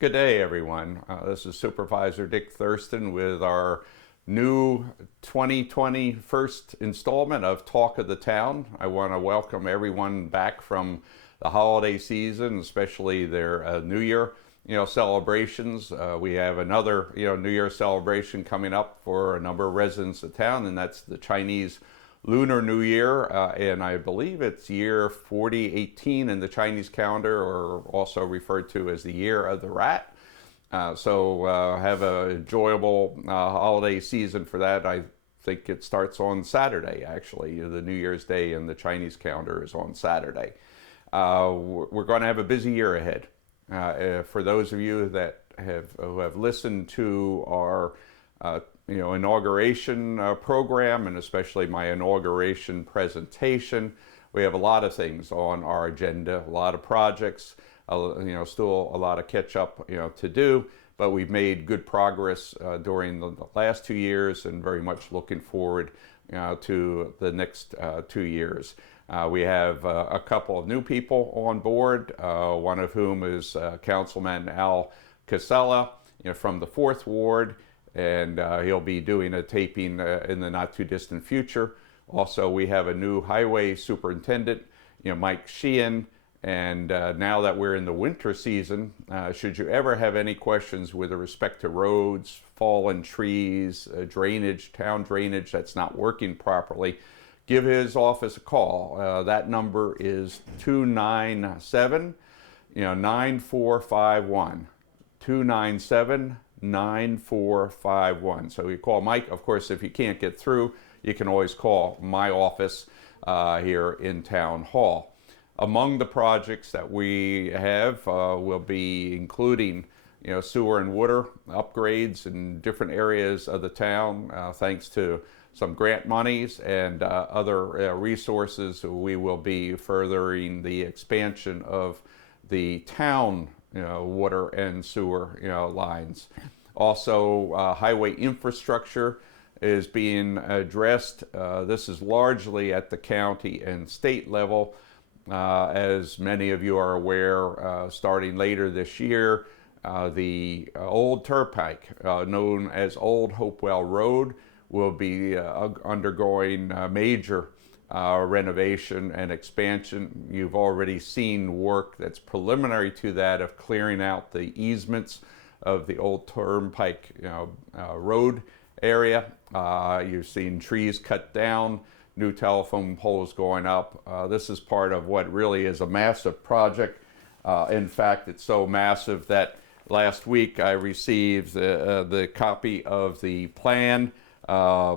Good day, everyone. This is Supervisor Dick Thurston with our new 2020 first installment of Talk of the Town. I want to welcome everyone back from the holiday season, especially their New Year celebrations. We have another New Year celebration coming up for a number of residents of town, and that's the Chinese Lunar New Year, and I believe it's year 4018 in the Chinese calendar, or also referred to as the Year of the Rat. So have an enjoyable holiday season for that. I think it starts on Saturday, actually. The New Year's Day in the Chinese calendar is on Saturday. We're going to have a busy year ahead. For those of you that who have listened to our inauguration program, and especially my inauguration presentation, we have a lot of things on our agenda, a lot of projects, still a lot of catch up to do, but we've made good progress during the last 2 years, and very much looking forward to the next 2 years. We have a couple of new people on board, one of whom is Councilman Al Casella from the 4th Ward, and he'll be doing a taping in the not too distant future. Also, we have a new highway superintendent, Mike Sheehan, and now that we're in the winter season, should you ever have any questions with respect to roads, fallen trees, drainage, town drainage that's not working properly, give his office a call. That number is 297-9451. 297-9451. So you call Mike. Of course, if you can't get through, you can always call my office here in Town Hall. Among the projects that we have will be including sewer and water upgrades in different areas of the town, thanks to some grant monies and other resources. We will be furthering the expansion of the town water and sewer lines. Also, highway infrastructure is being addressed. This is largely at the county and state level. As many of you are aware, starting later this year, the old turnpike, known as Old Hopewell Road, will be undergoing major renovation and expansion. You've already seen work that's preliminary to that of clearing out the easements of the old turnpike road area. You've seen trees cut down, new telephone poles going up. This is part of what really is a massive project. In fact, it's so massive that last week I received the copy of the plan.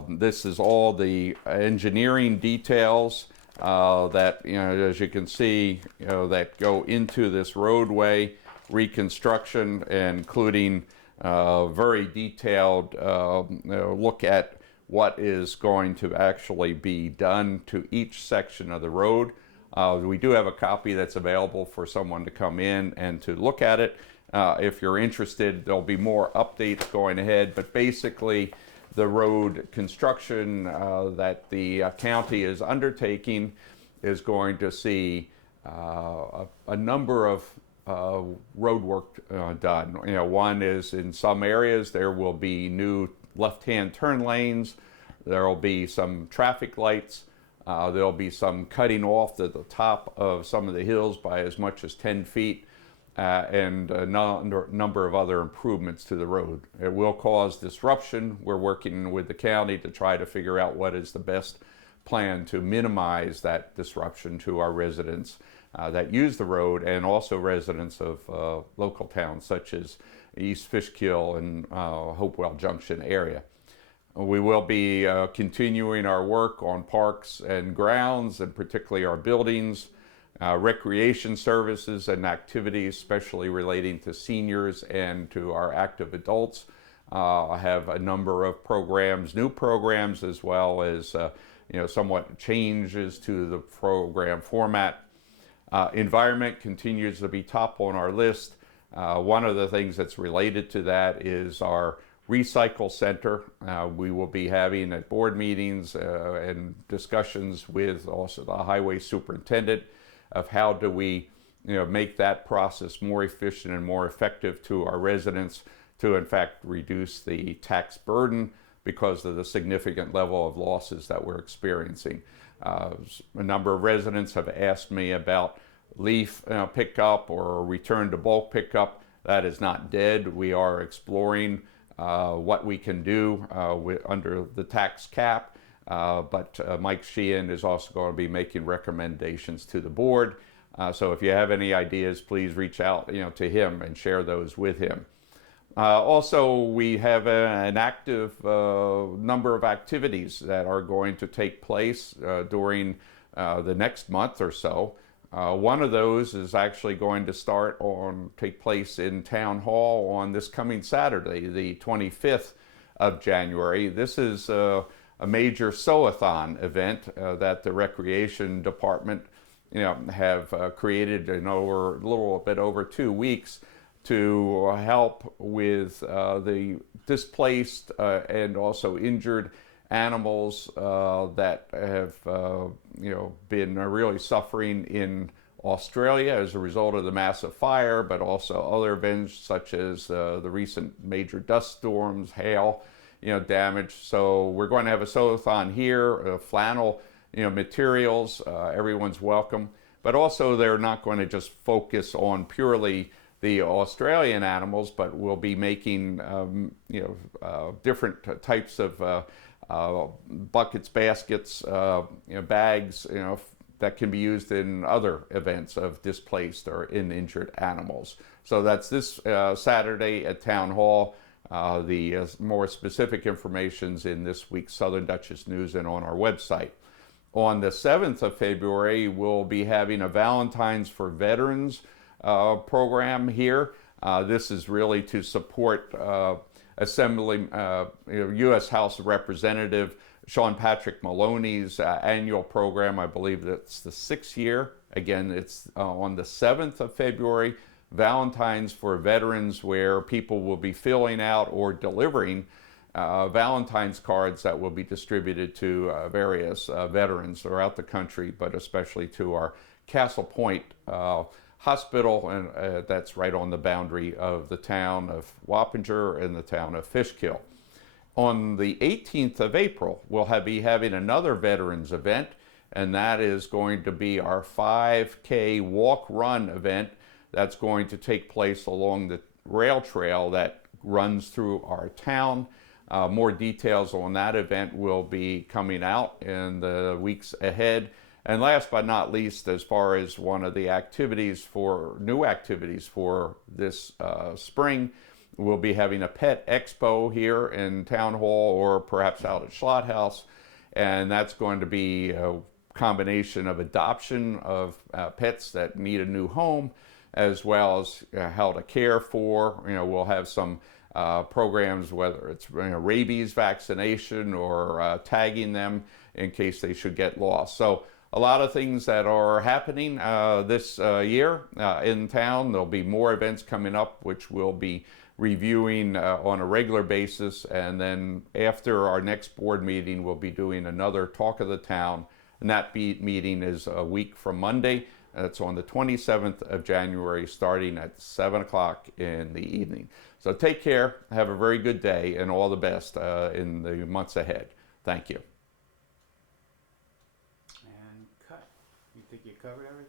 This is all the engineering details that, as you can see, that go into this roadway reconstruction, including very detailed look at what is going to actually be done to each section of the road. We do have a copy that's available for someone to come in and to look at it. If you're interested, there'll be more updates going ahead, but basically the road construction that the county is undertaking is going to see a number of road work done. One is, in some areas there will be new left-hand turn lanes. There will be some traffic lights. There'll be some cutting off at the top of some of the hills by as much as 10 feet. And a number of other improvements to the road. It will cause disruption. We're working with the county to try to figure out what is the best plan to minimize that disruption to our residents that use the road, and also residents of local towns such as East Fishkill and Hopewell Junction area. We will be continuing our work on parks and grounds, and particularly our buildings, recreation services and activities, especially relating to seniors and to our active adults. I have a number of programs, new programs, as well as somewhat changes to the program format. Environment continues to be top on our list. One of the things that's related to that is our recycle center. We will be having at board meetings and discussions with also the highway superintendent of how do we make that process more efficient and more effective to our residents to in fact reduce the tax burden because of the significant level of losses that we're experiencing. A number of residents have asked me about leaf pickup or return to bulk pickup. That is not dead. We are exploring what we can do under the tax cap, but Mike Sheehan is also going to be making recommendations to the board. So if you have any ideas, please reach out to him and share those with him. Also, we have an active number of activities that are going to take place during the next month or so. One of those is actually going to take place in Town Hall on this coming Saturday, the 25th of January. This is a major sew-a-thon event that the Recreation Department have created in a little bit over 2 weeks to help with the displaced and also injured animals that have been really suffering in Australia as a result of the massive fire, but also other events such as the recent major dust storms, hail damage. So we're going to have a sew-a-thon here, flannel materials. Everyone's welcome, but also they're not going to just focus on purely the Australian animals, but we'll be making different types of buckets, baskets, bags, that can be used in other events of displaced or injured animals. So that's this Saturday at Town Hall. The more specific information's in this week's Southern Dutchess News and on our website. On the 7th of February, we'll be having a Valentine's for Veterans program here. This is really to support U.S. House of Representative Sean Patrick Maloney's annual program. I believe that's the 6th year. Again, it's on the 7th of February, Valentine's for Veterans, where people will be filling out or delivering Valentine's cards that will be distributed to various veterans throughout the country, but especially to our Castle Point hospital, and that's right on the boundary of the town of Wappinger and the town of Fishkill. On the 18th of April, we'll be having another veterans event, and that is going to be our 5K walk-run event that's going to take place along the rail trail that runs through our town. More details on that event will be coming out in the weeks ahead. And last but not least, as far as one of the new activities for this spring, we'll be having a pet expo here in Town Hall or perhaps out at Schlott House. And that's going to be a combination of adoption of pets that need a new home, as well as how to care for. We'll have some programs, whether it's rabies vaccination or tagging them in case they should get lost. So a lot of things that are happening this year in town. There'll be more events coming up, which we'll be reviewing on a regular basis. And then after our next board meeting, we'll be doing another Talk of the Town. And that meeting is a week from Monday. It's on the 27th of January, starting at 7 o'clock in the evening. So take care, have a very good day, and all the best in the months ahead. Thank you. And cut. You think you covered everything?